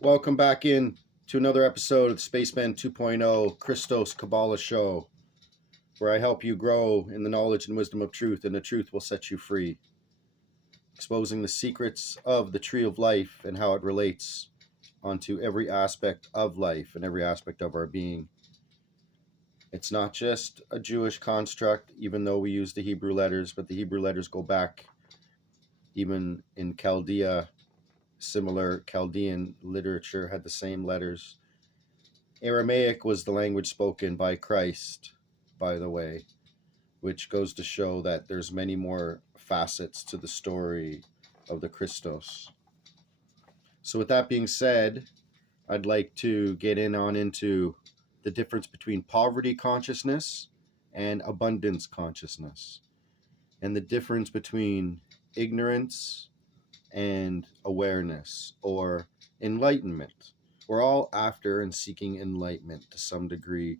Welcome back in to another episode of the Spaceman 2.0 Christos Chabalaw show, where I help you grow in the knowledge and wisdom of truth, and the truth will set you free. Exposing the secrets of the tree of life and how it relates onto every aspect of life and every aspect of our being. It's not just a Jewish construct, even though we use the Hebrew letters, but the Hebrew letters go back even in Chaldea. Similar Chaldean literature had the same letters. Aramaic was the language spoken by Christ, by the way, which goes to show that there's many more facets to the story of the Christos. So with that being said, I'd like to get into the difference between poverty consciousness and abundance consciousness, and the difference between ignorance and awareness or enlightenment. We're all after and seeking enlightenment to some degree,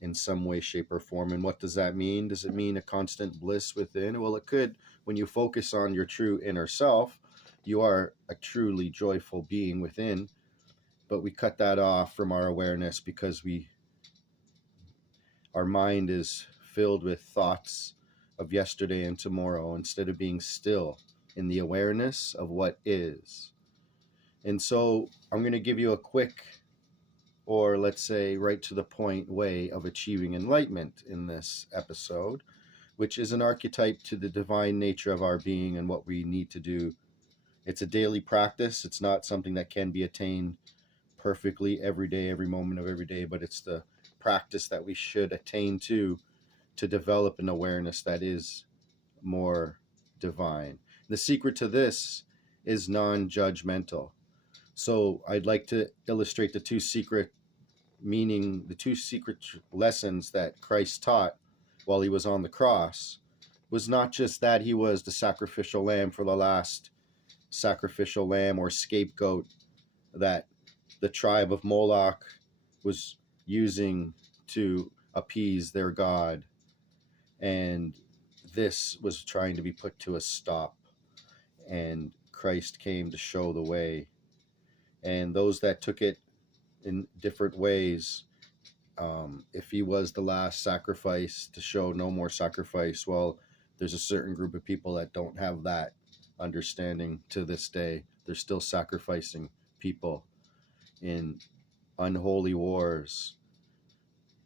in some way, shape, or form. And what does that mean? Does it mean a constant bliss within? Well, it could. When you focus on your true inner self, you are a truly joyful being within, but we cut that off from our awareness because our mind is filled with thoughts of yesterday and tomorrow instead of being still in the awareness of what is. And so I'm going to give you a quick, or let's say right to the point, way of achieving enlightenment in this episode, which is an archetype to the divine nature of our being and what we need to do. It's a daily practice. It's not something that can be attained perfectly every day, every moment of every day, but it's the practice that we should attain to develop an awareness that is more divine. The secret to this is non-judgmental. So I'd like to illustrate the two secret lessons that Christ taught while he was on the cross. Was not just that he was the sacrificial lamb for the last sacrificial lamb or scapegoat that the tribe of Moloch was using to appease their god, and this was trying to be put to a stop, and Christ came to show the way. And those that took it in different ways, if he was the last sacrifice to show no more sacrifice, well, there's a certain group of people that don't have that understanding to this day. They're still sacrificing people in unholy wars,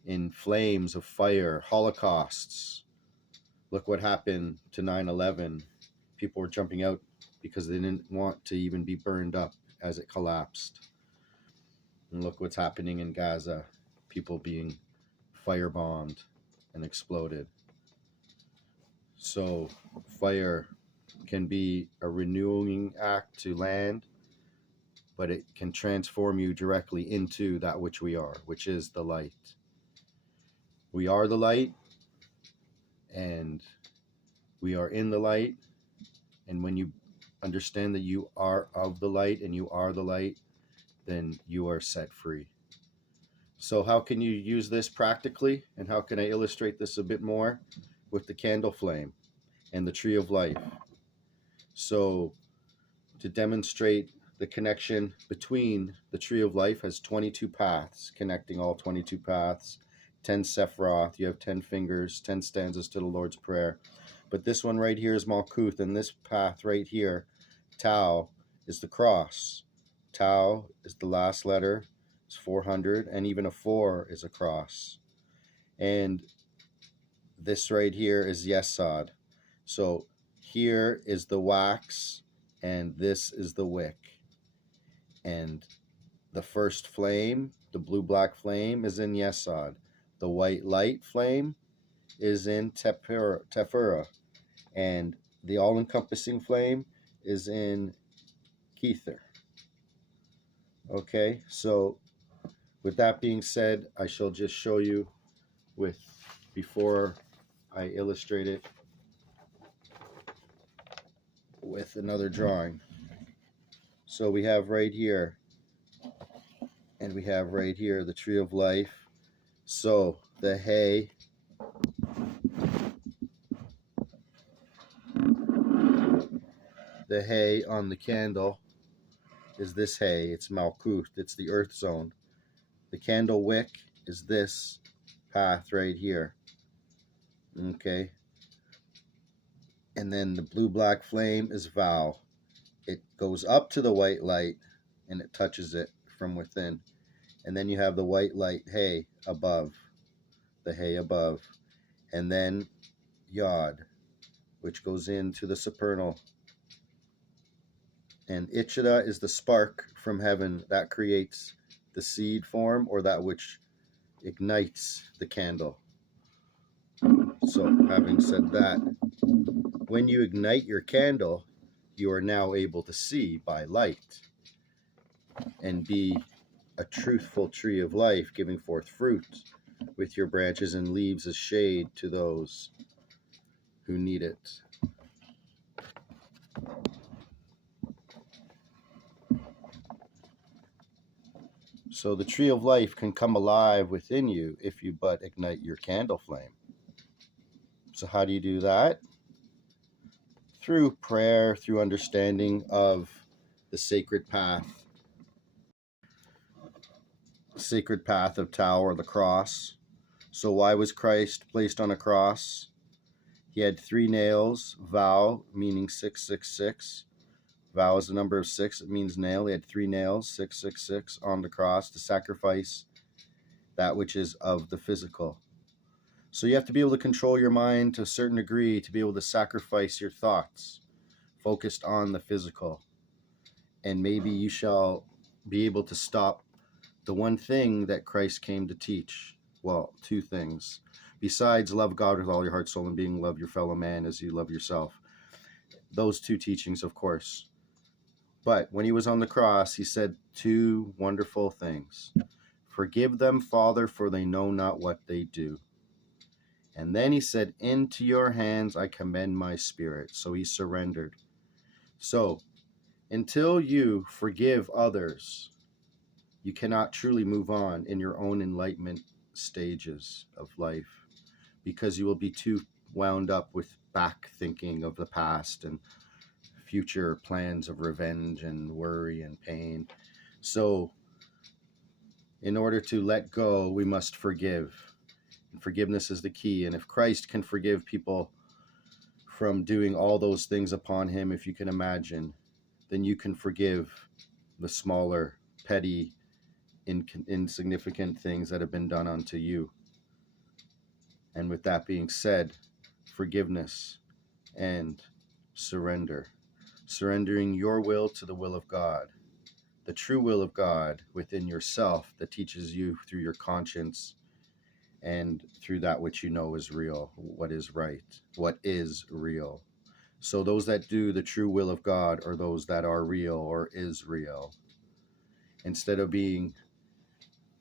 in flames of fire, holocausts. Look what happened to 9/11. People were jumping out because they didn't want to even be burned up as it collapsed. And look what's happening in Gaza. People being firebombed and exploded. So fire can be a renewing act to land, but it can transform you directly into that which we are, which is the light. We are the light, and we are in the light. And when you understand that you are of the light and you are the light, then you are set free. So how can you use this practically, and how can I illustrate this a bit more? With the candle flame and the tree of life. So to demonstrate the connection between the tree of life, has 22 paths, connecting all 22 paths, 10 Sephiroth, you have 10 fingers, 10 stanzas to the Lord's Prayer. But this one right here is Malkuth, and this path right here, Tau, is the cross. Tau is the last letter, it's 400, and even a 4 is a cross. And this right here is Yesod. So here is the wax, and this is the wick. And the first flame, the blue-black flame, is in Yesod. The white light flame is in Tefura, and the all-encompassing flame is in Kether. Okay, so with that being said, I shall just show you before I illustrate it with another drawing. So we have right here, and we have right here the tree of life. So the hay on the candle is this hay. It's Malkuth. It's the earth zone. The candle wick is this path right here. Okay. And then the blue-black flame is vow. It goes up to the white light and it touches it from within. And then you have the white light hay above. The hay above. And then yod, which goes into the supernal. And Ichida is the spark from heaven that creates the seed form, or that which ignites the candle. So having said that, when you ignite your candle, you are now able to see by light and be a truthful tree of life, giving forth fruit with your branches and leaves as shade to those who need it. So the tree of life can come alive within you if you but ignite your candle flame. So how do you do that? Through prayer, through understanding of the sacred path of Tao, or the cross. So why was Christ placed on a cross? He had 3 nails, vow, meaning 666. Vow is the number of 6, it means nail. He had 3 nails, 666, on the cross to sacrifice that which is of the physical. So you have to be able to control your mind to a certain degree to be able to sacrifice your thoughts focused on the physical. And maybe you shall be able to stop the one thing that Christ came to teach. Well, 2 things. Besides, love God with all your heart, soul, and being, love your fellow man as you love yourself. Those 2 teachings, of course. But when he was on the cross, he said 2 wonderful things. Forgive them, Father, for they know not what they do. And then he said, into your hands I commend my spirit. So he surrendered. So until you forgive others, you cannot truly move on in your own enlightenment stages of life, because you will be too wound up with back thinking of the past and future plans of revenge and worry and pain. So in order to let go, we must forgive. And forgiveness is the key. And if Christ can forgive people from doing all those things upon him, if you can imagine, then you can forgive the smaller, petty, insignificant things that have been done unto you. And with that being said, forgiveness and surrender. Surrendering your will to the will of God, the true will of God within yourself that teaches you through your conscience and through that which you know is real, what is right, what is real. So those that do the true will of God are those that are real or is real. Instead of being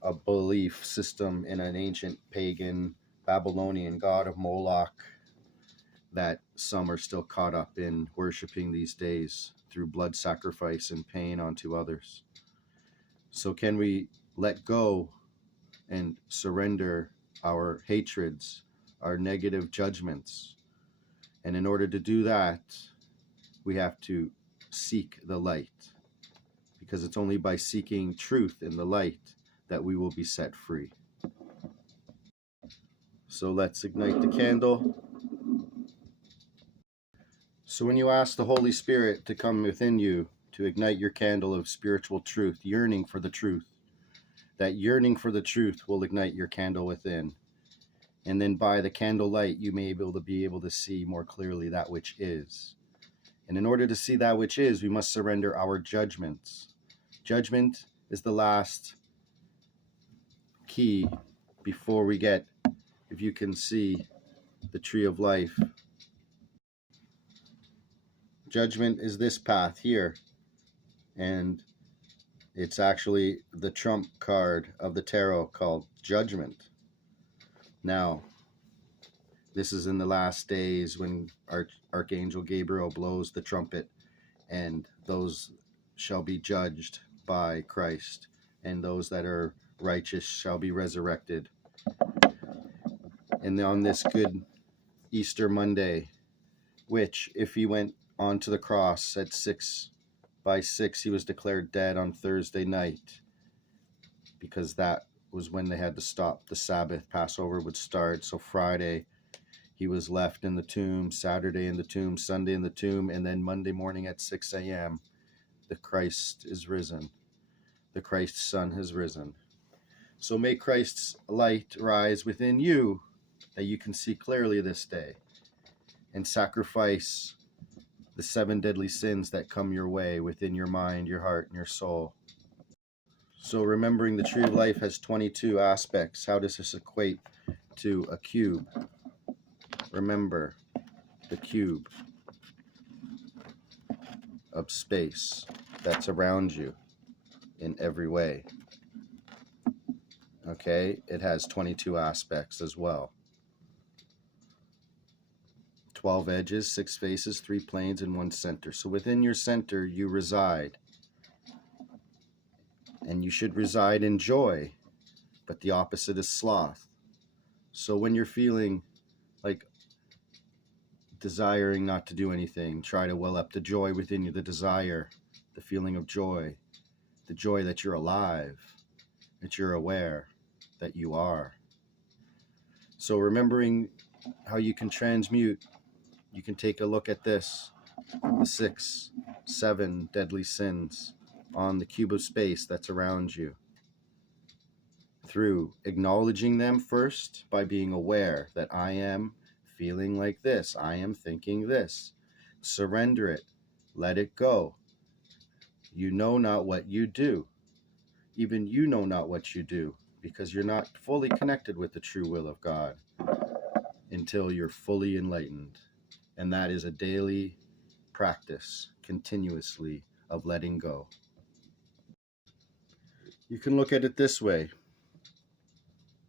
a belief system in an ancient pagan Babylonian god of Moloch that some are still caught up in worshiping these days through blood sacrifice and pain onto others. So can we let go and surrender our hatreds, our negative judgments? And in order to do that, we have to seek the light, because it's only by seeking truth in the light that we will be set free. So let's ignite the candle. So when you ask the Holy Spirit to come within you to ignite your candle of spiritual truth, yearning for the truth, that yearning for the truth will ignite your candle within. And then by the candle light, you may be able to see more clearly that which is. And in order to see that which is, we must surrender our judgments. Judgment is the last key before we get, if you can see, the tree of life. Judgment is this path here, and it's actually the trump card of the tarot called Judgment. Now, this is in the last days when Archangel Gabriel blows the trumpet, and those shall be judged by Christ, and those that are righteous shall be resurrected. And on this good Easter Monday, which, if he went onto the cross at 6 By 6, he was declared dead on Thursday night, because that was when they had to stop the Sabbath. Passover would start. So Friday, he was left in the tomb, Saturday in the tomb, Sunday in the tomb, and then Monday morning at 6 a.m., the Christ is risen. The Christ's Son has risen. So may Christ's light rise within you, that you can see clearly this day, and sacrifice the 7 deadly sins that come your way within your mind, your heart, and your soul. So remembering the tree of life has 22 aspects. How does this equate to a cube? Remember the cube of space that's around you in every way. Okay, it has 22 aspects as well. 12 edges, 6 faces, 3 planes, and 1 center. So within your center you reside. And you should reside in joy, but the opposite is sloth. So when you're feeling like desiring not to do anything, try to well up the joy within you, the desire, the feeling of joy, the joy that you're alive, that you're aware that you are. So remembering how you can transmute, you can take a look at this, the 6, 7 deadly sins on the cube of space that's around you, through acknowledging them first by being aware that I am feeling like this, I am thinking this. Surrender it, let it go. You know not what you do. Even you know not what you do, because you're not fully connected with the true will of God until you're fully enlightened. And that is a daily practice, continuously, of letting go. You can look at it this way.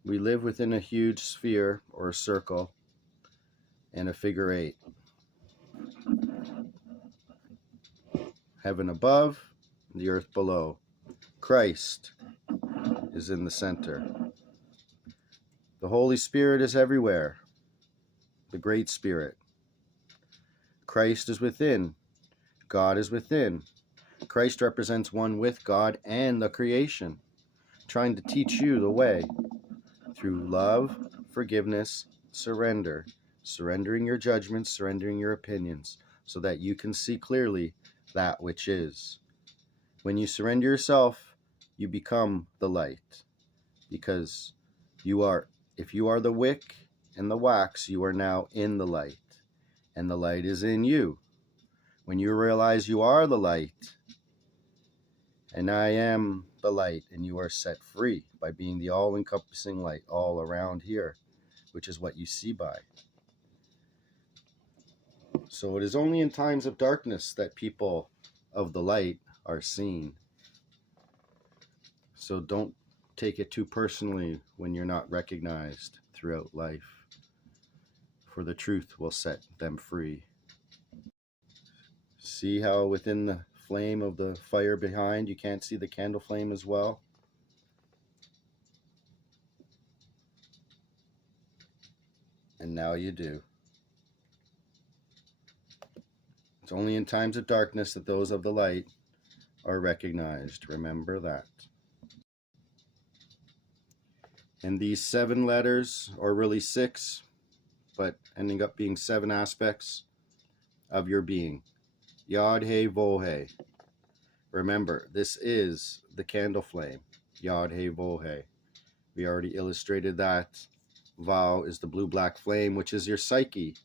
We live within a huge sphere or a circle and a figure 8. Heaven above, the earth below. Christ is in the center. The Holy Spirit is everywhere. The Great Spirit. Christ is within. God is within. Christ represents one with God and the creation, trying to teach you the way through love, forgiveness, surrender, surrendering your judgments, surrendering your opinions, so that you can see clearly that which is. When you surrender yourself, you become the light, because you are, if you are the wick and the wax, you are now in the light, and the light is in you. When you realize you are the light, and I am the light, and you are set free by being the all-encompassing light all around here, which is what you see by. So it is only in times of darkness that people of the light are seen. So don't take it too personally when you're not recognized throughout life, for the truth will set them free. See how within the flame of the fire behind, you can't see the candle flame as well? And now you do. It's only in times of darkness that those of the light are recognized. Remember that. And these 7 letters, or really 6, but ending up being 7 aspects of your being. Yod He Vo He. Remember, this is the candle flame. Yod He Vo He. We already illustrated that. Vow is the blue-black flame, which is your psyche,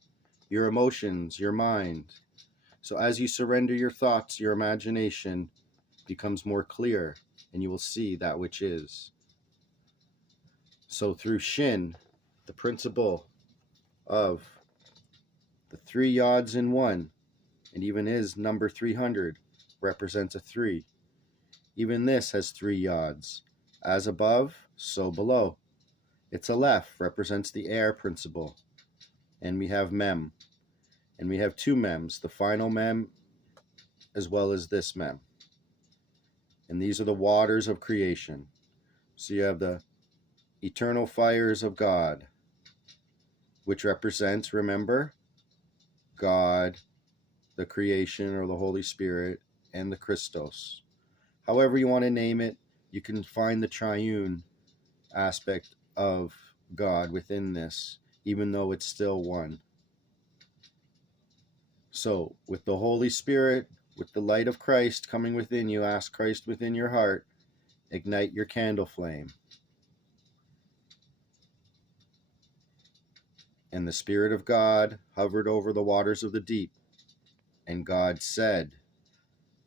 your emotions, your mind. So as you surrender your thoughts, your imagination becomes more clear, and you will see that which is. So through Shin, the principle of the 3 yods in 1, and even his number 300 represents a 3. Even this has 3 yods. As above, so below. Its Aleph represents the air principle. And we have Mem. And we have 2 Mems, the final Mem as well as this Mem. And these are the waters of creation. So you have the eternal fires of God, which represents, remember, God, the creation or the Holy Spirit, and the Christos. However you want to name it, you can find the triune aspect of God within this, even though it's still one. So, with the Holy Spirit, with the light of Christ coming within you, ask Christ within your heart, ignite your candle flame. And the Spirit of God hovered over the waters of the deep, and God said,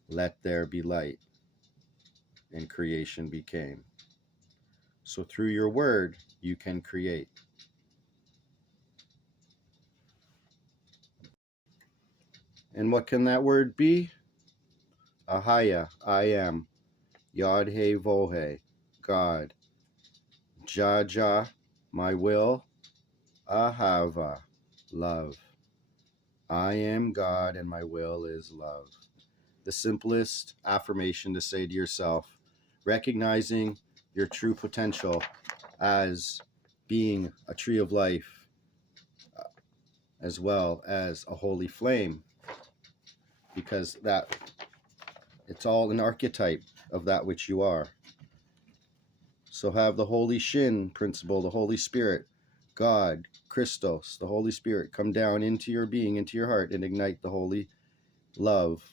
"Let there be light," and creation became. So through your word, you can create. And what can that word be? Ahaya, I am. Yod He Vohe, God. Jaja, my will. Ahava, love. I am God and my will is love. The simplest affirmation to say to yourself, recognizing your true potential as being a tree of life, as well as a holy flame, because that it's all an archetype of that which you are. So have the Holy Shin principle, the Holy Spirit, God, Christos, the Holy Spirit, come down into your being, into your heart, and ignite the holy love